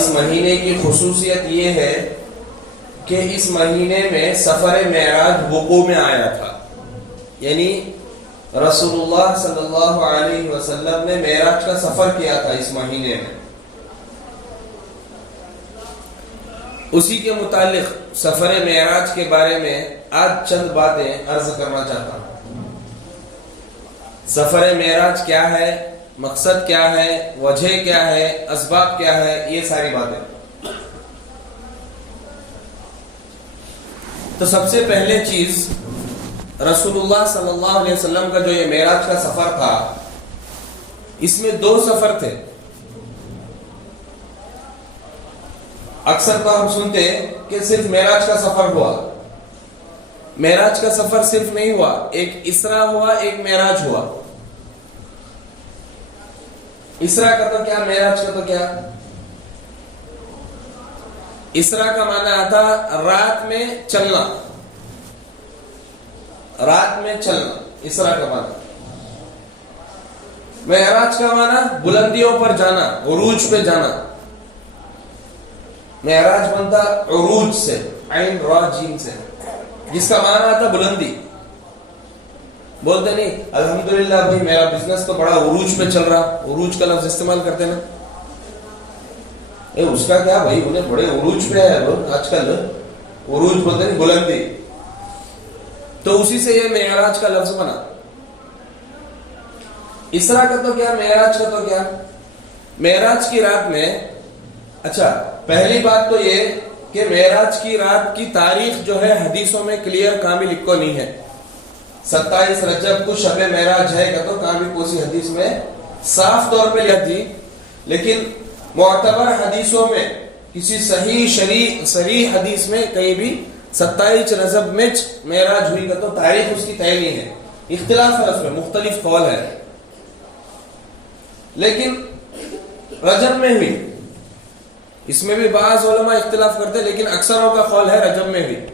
اس مہینے کی خصوصیت یہ ہے کہ اس مہینے میں سفر معراج وقوع میں آیا تھا، یعنی رسول اللہ صلی اللہ علیہ وسلم نے معراج کا سفر کیا تھا اس مہینے میں۔ اسی کے متعلق سفر معراج کے بارے میں آج چند باتیں عرض کرنا چاہتا ہوں۔ سفر معراج کیا ہے، مقصد کیا ہے، وجہ کیا ہے، اسباب کیا ہے، یہ ساری باتیں۔ تو سب سے پہلے چیز، رسول اللہ صلی اللہ علیہ وسلم کا جو یہ معراج کا سفر تھا، اس میں دو سفر تھے۔ اکثر تو ہم سنتے کہ صرف معراج کا سفر ہوا۔ معراج کا سفر صرف نہیں ہوا، ایک اسرا ہوا، ایک معراج ہوا۔ اسرا کا تو کیا، معراج کا تو کیا؟ اسرا کا معنی آتا رات میں چلنا، رات میں چلنا، اسرا کا معنی۔ معراج کا معنی بلندیوں پر جانا، عروج پہ جانا۔ معراج بنتا عروج سے، عین را جیم سے، جس کا معنی آتا بلندی۔ بولتے نہیں الحمدللہ بھائی میرا بزنس تو بڑا عروج پہ چل رہا، عروج کا لفظ استعمال کرتے نا، اس کا کیا بھائی، انہیں بڑے عروج پہ ہے لوگ آج کل، عروج بولتے نہیں بلندی۔ تو اسی سے یہ معراج کا لفظ بنا۔ اسرا کا تو کیا، معراج کا تو کیا؟ معراج کی رات میں، اچھا پہلی بات تو یہ کہ معراج کی رات کی تاریخ جو ہے حدیثوں میں کلیئر کامل لکھو نہیں ہے۔ 27 رجب کو شب معراج ہے کہ تو کامل کوسی حدیث میں صاف طور پہ لکھ دی، لیکن معتبر حدیثوں میں کسی صحیح حدیث میں کہیں بھی 27 رجب میں معراج ہوئی کا تو تاریخ اس کی طے نہیں ہے، اختلاف ہے اس میں، مختلف قول ہے۔ لیکن رجب میں ہوئی، اس میں بھی بعض علماء اختلاف کرتے، لیکن اکثروں کا قول ہے رجب میں ہوئی۔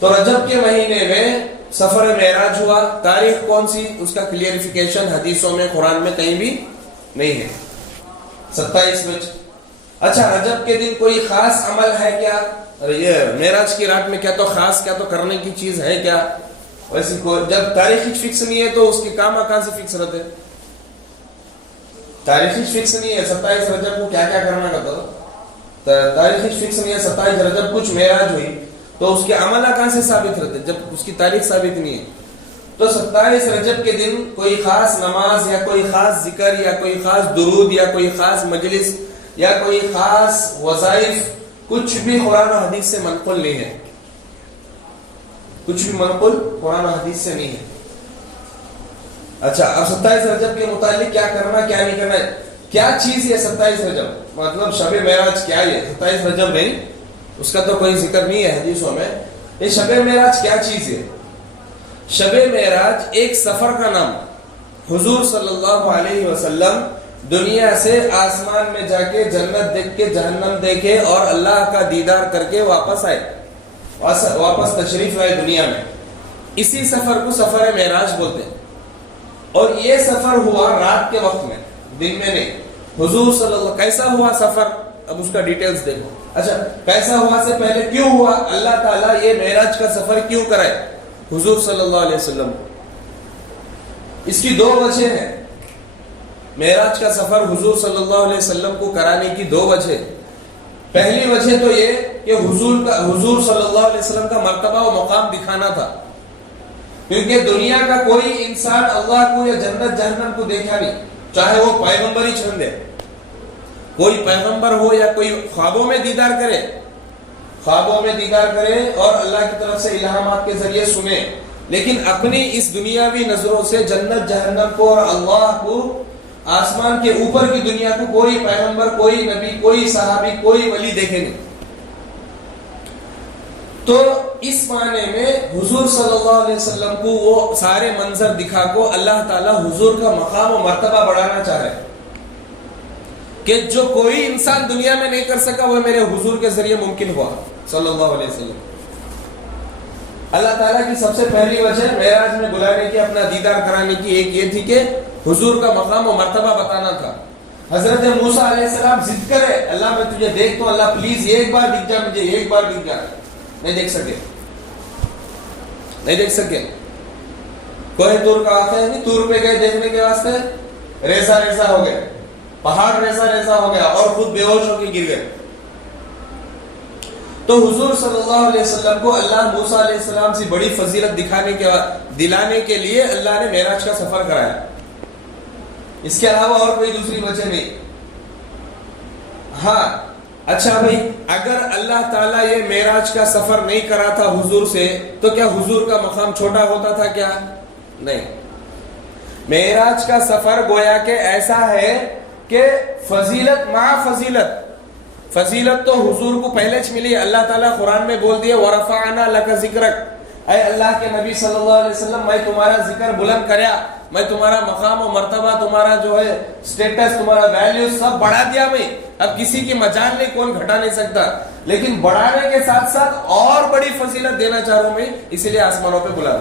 تو رجب کے مہینے میں سفر معراج ہوا، تاریخ کون سی اس کا کلیئرفیکیشن حدیثوں میں قرآن میں کہیں بھی نہیں ہے۔ 27 میں، اچھا رجب کے دن کوئی خاص عمل ہے کیا؟ یہ معراج کی رات میں کیا تو خاص، کیا تو کرنے کی چیز ہے کیا؟ ویسے جب تاریخ فکس نہیں ہے تو اس کے کام کہاں سے فکس رہتے؟ تاریخ فکس نہیں ہے 27 رجب کو کیا کیا کرنا کا، تو تاریخ فکس نہیں ہے 27 رجب کچھ معراج ہوئی تو اس کے عملہ کہاں سے ثابت رہتے جب اس کی تاریخ ثابت نہیں ہے؟ تو 27 رجب کے دن کوئی خاص نماز یا کوئی خاص ذکر یا کوئی خاص درود یا کوئی خاص مجلس یا کوئی خاص وظائف کچھ بھی قرآن و حدیث سے منقول نہیں ہے، کچھ بھی منقول قرآن و حدیث سے نہیں ہے۔ اچھا اب 27 رجب کے متعلق کیا کرنا کیا نہیں کرنا ہے، کیا چیز یہ 27 رجب، مطلب شب معراج کیا یہ 27 رجب نہیں، اس کا تو کوئی ذکر نہیں ہے حدیثوں میں۔ یہ شب معراج کیا چیز ہے؟ شب معراج ایک سفر کا نام۔ حضور صلی اللہ علیہ وسلم دنیا سے آسمان میں جا کے جنت دیکھ کے جہنم دیکھے اور اللہ کا دیدار کر کے واپس آئے، واپس تشریف لائے دنیا میں، اسی سفر کو سفر معراج بولتے ہیں۔ اور یہ سفر ہوا رات کے وقت میں، دن میں نہیں۔ حضور صلی اللہ علیہ وسلم کیسا ہوا سفر، اب اس کا ڈیٹیلز دیکھو۔ اچھا کیسا ہوا سے پہلے کیوں ہوا، اللہ تعالیٰ یہ معراج کا سفر کیوں کرائے حضور صلی اللہ علیہ وسلم؟ اس کی دو وجہ ہیں۔ معراج کا سفر حضور صلی اللہ علیہ وسلم کو کرانے کی دو وجہ۔ پہلی وجہ تو یہ کہ حضور صلی اللہ علیہ وسلم کا مرتبہ و مقام دکھانا تھا، کیونکہ دنیا کا کوئی انسان اللہ کو یا جنت جہنم کو دیکھا نہیں، چاہے وہ پیغمبر ہی چھن دے، کوئی پیغمبر ہو یا کوئی خوابوں میں دیدار کرے، خوابوں میں دیدار کرے اور اللہ کی طرف سے الہامات کے ذریعے سنے، لیکن اپنی اس دنیاوی نظروں سے جنت جہنم کو اور اللہ کو، آسمان کے اوپر کی دنیا کو کوئی پیغمبر، کوئی نبی، کوئی صحابی، کوئی ولی دیکھے نہیں۔ تو اس معنی میں حضور صلی اللہ علیہ وسلم کو وہ سارے منظر دکھا کو اللہ تعالیٰ حضور کا مقام و مرتبہ بڑھانا چاہ رہے کہ جو کوئی انسان دنیا میں نہیں کر سکا وہ میرے حضور کے ذریعے ممکن ہوا صلی اللہ علیہ وسلم۔ اللہ تعالیٰ کی سب سے پہلی وجہ معراج میں بلانے کی، اپنا دیدار کرانے کی ایک یہ تھی کہ حضور کا مقام و مرتبہ بتانا تھا۔ حضرت موسیٰ علیہ السلام ضد کرے, اللہ میں تجھے دیکھتا ہوں, اللہ پلیز ایک بار دکھ جا مجھے, ایک بار دکھ جا. نہیں دیکھ سکے, نہیں دیکھ سکے. کوہ طور کا واقعہ ہے نہیں, طور پہ گئے دیکھنے کے واسطے, ریزا ریزا ہو گئے, پہاڑ ریزا ریزا ہو گیا اور خود بے ہوش ہو کے گر گئے. تو حضور صلی اللہ علیہ وسلم کو اللہ موسیٰ علیہ السلام سے بڑی فضیلت دلانے کے لیے اللہ نے معراج کا سفر کرایا. اس کے علاوہ اور کوئی دوسری وجہ نہیں. ہاں اچھا بھائی, اگر اللہ تعالیٰ یہ معراج کا سفر نہیں کرا تھا حضور سے تو کیا حضور کا مقام چھوٹا ہوتا تھا کیا؟ نہیں. معراج کا سفر گویا کہ ایسا ہے کہ فضیلت مع فضیلت, فضیلت تو حضور کو پہلے چ ملی. اللہ تعالیٰ قرآن میں بول دیے وَرَفَعْنَا لَكَ ذِكْرَكَ, اے اللہ کے نبی صلی اللہ علیہ وسلم میں تمہارا ذکر بلند کریا, میں تمہارا مقام و مرتبہ, تمہارا جو ہے سٹیٹس, تمہارا ویلیو سب بڑھا دیا. میں اب کسی کی مجال نہیں, کون گھٹا نہیں سکتا, لیکن بڑھانے کے ساتھ ساتھ اور بڑی فضیلت دینا چاہ رہا ہوں میں, اسی لیے آسمانوں پہ بلا.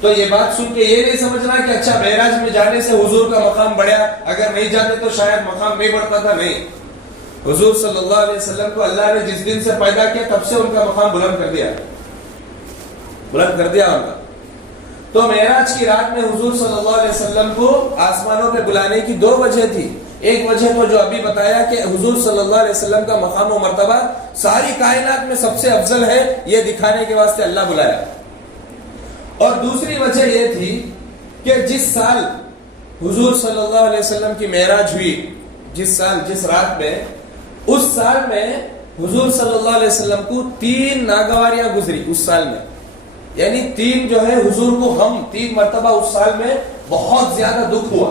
تو یہ بات سن کے یہ نہیں سمجھنا کہ اچھا معراج میں جانے سے حضور کا مقام بڑھا, اگر نہیں جاتے تو شاید مقام نہیں بڑھتا تھا. نہیں, حضور صلی اللہ علیہ وسلم کو اللہ نے جس دن سے پیدا کیا تب سے ان کا مقام بلند کر دیا, بلند کر دیا ان کا. تو معراج کی رات میں حضور صلی اللہ علیہ وسلم کو آسمانوں پہ بلانے کی دو وجہ تھی. ایک وجہ تو جو ابھی بتایا کہ حضور صلی اللہ علیہ وسلم کا مقام و مرتبہ ساری کائنات میں سب سے افضل ہے, یہ دکھانے کے واسطے اللہ بلایا. اور دوسری وجہ یہ تھی کہ جس سال حضور صلی اللہ علیہ وسلم کی معراج ہوئی, جس سال, جس رات میں, اس سال میں حضور صلی اللہ علیہ وسلم کو 3 ناگواریاں گزری اس سال میں. یعنی 3 جو ہے حضور کو غم 3 مرتبہ اس سال میں بہت زیادہ دکھ ہوا.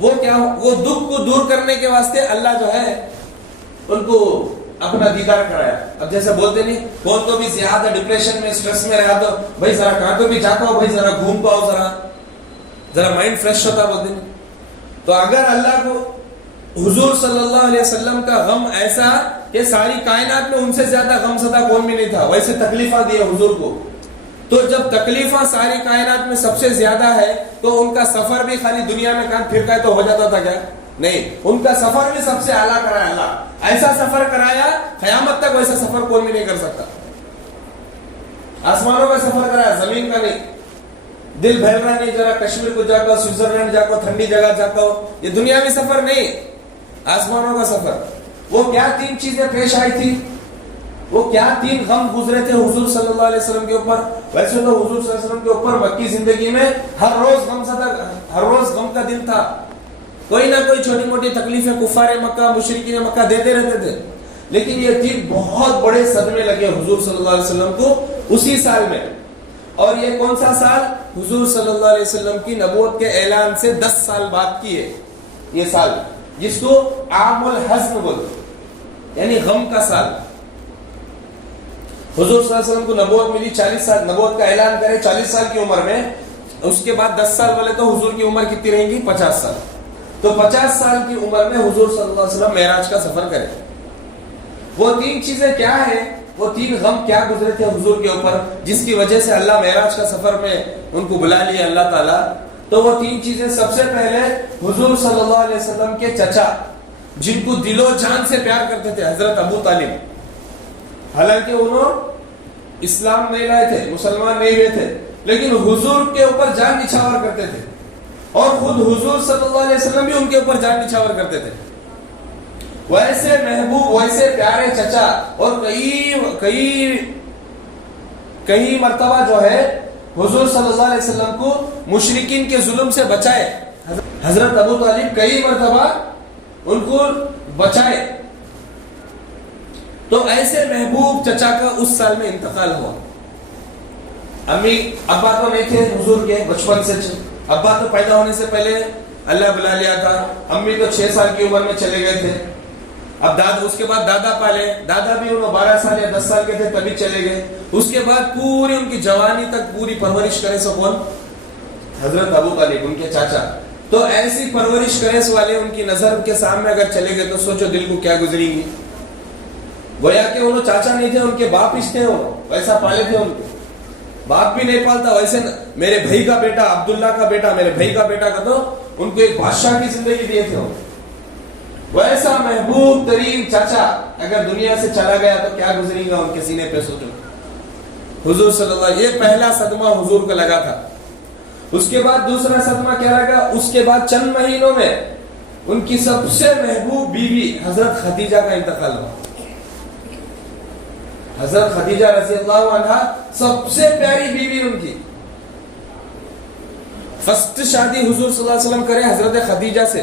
وہ کیا, وہ دکھ کو دور کرنے کے واسطے اللہ جو ہے ان کو اپنا دیدار کرایا. اب جیسے بولتے نہیں, کون تو بھی زیادہ ڈپریشن میں, اسٹریس میں رہا تو بھائی ذرا کہاں تو بھی جاتا ہو, بھائی ذرا گھوم پاؤ, ذرا مائنڈ فریش ہوتا بولتے نہیں. تو اگر اللہ کو حضور صلی اللہ علیہ وسلم کا غم ایسا کہ ساری کائنات میں ان سے زیادہ غم زدہ کون بھی نہیں تھا, ویسے تکلیفہ دی حضور کو. تو جب تکلیفہ ساری کائنات میں سب سے زیادہ ہے تو ان کا سفر بھی خالی دنیا میں کہاں پھر کا تو ہو جاتا تھا کیا؟ نہیں, ان کا سفر بھی سب سے اعلیٰ کرایا اللہ. ایسا سفر کرایا قیامت تک ویسا سفر کوئی بھی نہیں کر سکتا. آسمانوں کا سفر کرایا, زمین کا نہیں. دل بھر رہا نہیں, ذرا کشمیر کو جا کر, سوئٹزرلینڈ جا کر, ٹھنڈی جگہ جا کر, یہ دنیاوی سفر نہیں, آسمانوں کا سفر. وہ کیا 3 چیزیں پیش آئی تھی, وہ کیا 3 غم گزرے تھے حضور صلی اللہ علیہ وسلم کے اوپر. ویسے تو حضور صلی اللہ علیہ وسلم کے اوپر مکی زندگی میں ہر روز غم زدہ, ہر روز غم کا دن تھا. کوئی نہ کوئی چھوٹی موٹی تکلیفیں کفار مکہ, مشرکین مکہ دیتے رہتے تھے. لیکن یہ 3 بہت بڑے صدمے لگے حضور صلی اللہ علیہ وسلم کو اسی سال میں. اور یہ کون سا سال؟ حضور صلی اللہ علیہ وسلم کی نبوت کے اعلان سے 10 سال بعد کی ہے یہ سال, جس کو عام الحزن بولتے, یعنی غم کا سال. حضور صلی اللہ علیہ وسلم کو نبوت ملی 40 سال, نبوت کا اعلان کرے 40 سال کی عمر میں. اس کے بعد 10 سال والے تو حضور کی عمر کتنی رہیں گی؟ 50 سال. تو 50 سال کی عمر میں حضور صلی اللہ علیہ وسلم معراج کا سفر کرے. وہ 3 چیزیں کیا ہیں, وہ 3 غم کیا گزرے تھے حضور کے اوپر جس کی وجہ سے اللہ معراج کا سفر میں ان کو بلا لیا اللہ تعالیٰ. تو وہ 3 چیزیں, سب سے پہلے حضور صلی اللہ علیہ وسلم کے چچا, جن کو دل و جان سے پیار کرتے تھے, حضرت ابو طالب. حالانکہ انہوں اسلام نہیں لائے تھے, مسلمان نہیں ہوئے تھے, لیکن حضور کے اوپر جان نچھاور کرتے تھے. اور خود حضور صلی اللہ علیہ وسلم بھی ان کے اوپر جان نچھاور کرتے تھے. ویسے محبوب, ویسے پیارے چچا, اور کئی مرتبہ جو ہے حضور صلی اللہ علیہ وسلم کو مشرکین کے ظلم سے بچائے. حضرت ابو طالب کئی مرتبہ ان کو بچائے. تو ایسے محبوب چچا کا اس سال میں انتقال ہوا. امی ابا تو نہیں تھے حضور کے بچپن سے, ابا تو پیدا ہونے سے پہلے اللہ بلا لیا تھا. امی تو 6 سال کی عمر میں چلے گئے تھے. اب اس کے بعد دادا پالے, دادا بھی انہوں 12 سال یا 10 سال کے تھے تبھی چلے گئے. اس کے بعد پوری ان کی جوانی تک پوری پرورش کرے سو کون؟ حضرت ابو طالب, ان کے چاچا. تو ایسی پرورش کرے والے ان کی نظر کے سامنے اگر چلے گئے تو سوچو دل کو کیا گزری گی. گویا کہ انہوں چاچا نہیں تھے, ان کے باپ ہی تھے, ویسا پالے تھے ان کو. باپ بھی نہیں پالتا ویسے میرے بھائی کا بیٹا عبداللہ کا بیٹا میرے بھائی کا بیٹا کا تو ان کو ایک بادشاہ کی زندگی دیے تھے. ویسا محبوب ترین چاچا اگر دنیا سے چلا گیا تو کیا گزری گا ان کے سینے پہ سوچو. حضور صلی اللہ علیہ وسلم یہ پہلا صدمہ حضور کو لگا تھا. اس کے بعد دوسرا صدمہ کیا لگا؟ اس کے بعد چند مہینوں میں ان کی سب سے محبوب بیوی حضرت خدیجہ کا انتقال ہوا. حضرت خدیجہ رضی اللہ عنہا سب سے پیاری بیوی ان کی. فرسٹ شادی حضور صلی اللہ علیہ وسلم کرے حضرت خدیجہ سے,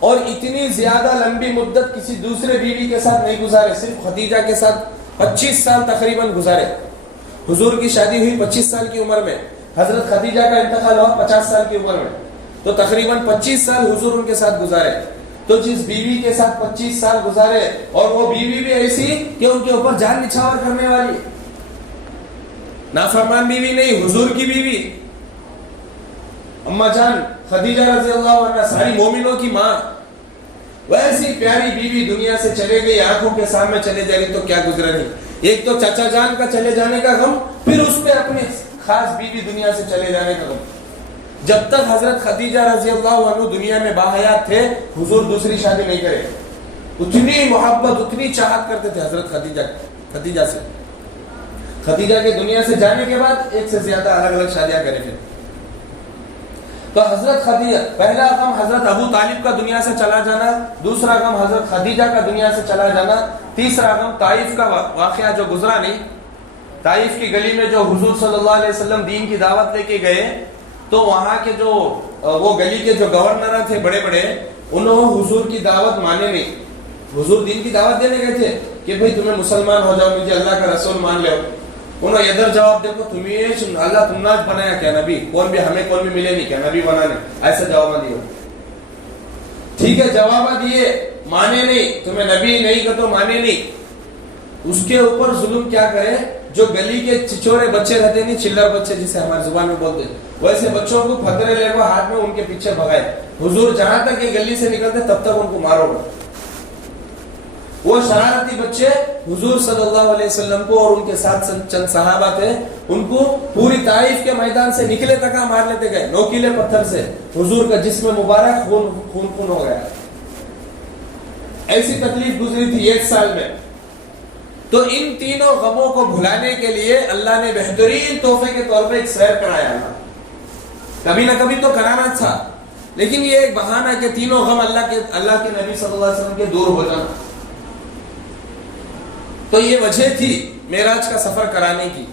اور اتنی زیادہ لمبی مدت کسی دوسرے بیوی کے ساتھ نہیں گزارے, صرف خدیجہ کے ساتھ 25 سال تقریباً گزارے. حضور کی شادی ہوئی 25 سال کی عمر میں, حضرت خدیجہ کا انتقال ہوا 50 سال کی عمر میں, تو تقریباً 25 سال حضور ان کے ساتھ گزارے. تو جس بیوی کے ساتھ 25 سال گزارے, اور وہ بیوی بھی ایسی کہ ان کے اوپر جان نچھاور کرنے والی, نافرمان بیوی نہیں, حضور کی بیوی اما جان خدیجہ رضی اللہ عنہ, ساری مومنوں کی ماں, ویسی پیاری بیوی دنیا سے چلے گئی, آنکھوں کے سامنے چلے جائے گی تو کیا گزرا نہیں. ایک تو چچا جان کا چلے جانے کا غم, پھر اس پہ اپنی خاص بیوی دنیا سے چلے جانے کا غم. جب تک حضرت خدیجہ رضی اللہ عنہ دنیا میں باحیات تھے, حضور دوسری شادی نہیں کرے. اتنی محبت اتنی چاہت کرتے تھے حضرت خدیجہ سے. خدیجہ کے دنیا سے جانے کے بعد ایک سے زیادہ الگ الگ شادیاں کرے تھے. تو حضرت خدیجہ, پہلا غم حضرت ابو طالب کا دنیا سے چلا جانا, دوسرا غم حضرت خدیجہ کا دنیا سے چلا جانا, تیسرا غم طائف کا واقعہ جو گزرا نہیں. طائف کی گلی میں جو حضور صلی اللہ علیہ وسلم دین کی دعوت لے کے گئے, تو وہاں کے جو وہ گلی کے جو گورنر تھے بڑے بڑے, انہوں حضور کی دعوت مانے نہیں. حضور دین کی دعوت دینے گئے تھے کہ بھئی تمہیں مسلمان ہو جاؤ, مجھے اللہ کا رسول مان لو. انہوں ادھر جواب دیکھو, تمہیں اللہ تم نے بنایا کیا نبی, کون بھی ہمیں کون بھی ملے نہیں کیا نبی بنانے, ایسا جواب دیے. ٹھیک ہے جواب دیے, مانے نہیں, تمہیں نبی نہیں کہ تو مانے نہیں. اس کے اوپر ظلم کیا کرے, جو گلی کے چچورے بچے رہتے نہیں, چلر بچے جسے ہماری زبان میں بولتے, ویسے بچوں کو پتھرے لے کر ہاتھ میں ان کے پیچھے بھگائے. حضور جہاں تک یہ گلی سے نکلتے تب تک ان کو مارو گا. وہ شرارتی بچے حضور صلی اللہ علیہ وسلم کو اور ان کے ساتھ چند صحابہ تھے, ان کو پوری طائف کے میدان سے نکلے تک مار لیتے گئے نوکیلے پتھر سے. حضور کا جسم مبارک خون ہو گیا. ایسی تکلیف گزری تھی 1 سال میں. تو ان تینوں غموں کو بھلانے کے لیے اللہ نے بہترین تحفے کے طور پہ ایک سیر کرایا. کبھی نہ کبھی تو کرانا تھا, لیکن یہ ایک بہانہ ہے کہ تینوں غم اللہ کے نبی صلی اللہ علیہ وسلم کے دور ہو جانا. تو یہ وجہ تھی معراج کا سفر کرانے کی.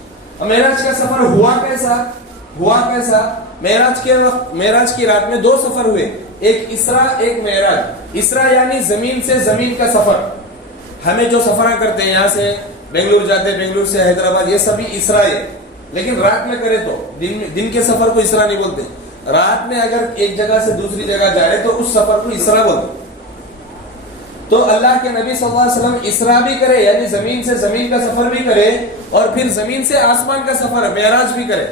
معراج کا سفر ہوا کیسا؟ معراج کی رات میں 2 سفر ہوئے, ایک اسرا ایک معراج. اسرا یعنی زمین سے زمین کا سفر. ہمیں جو سفر کرتے ہیں یہاں سے بنگلور جاتے, بنگلور سے حیدرآباد, یہ سبھی اسرا ہے. لیکن رات میں کرے تو دن کے سفر کو اسرا نہیں بولتے. رات میں اگر ایک جگہ سے دوسری جگہ جائے تو اس سفر کو اسرا بولتے. تو اللہ کے نبی صلی اللہ علیہ وسلم اسرا بھی کرے, یعنی زمین سے زمین کا سفر بھی کرے, اور پھر زمین سے آسمان کا سفر معراج بھی کرے.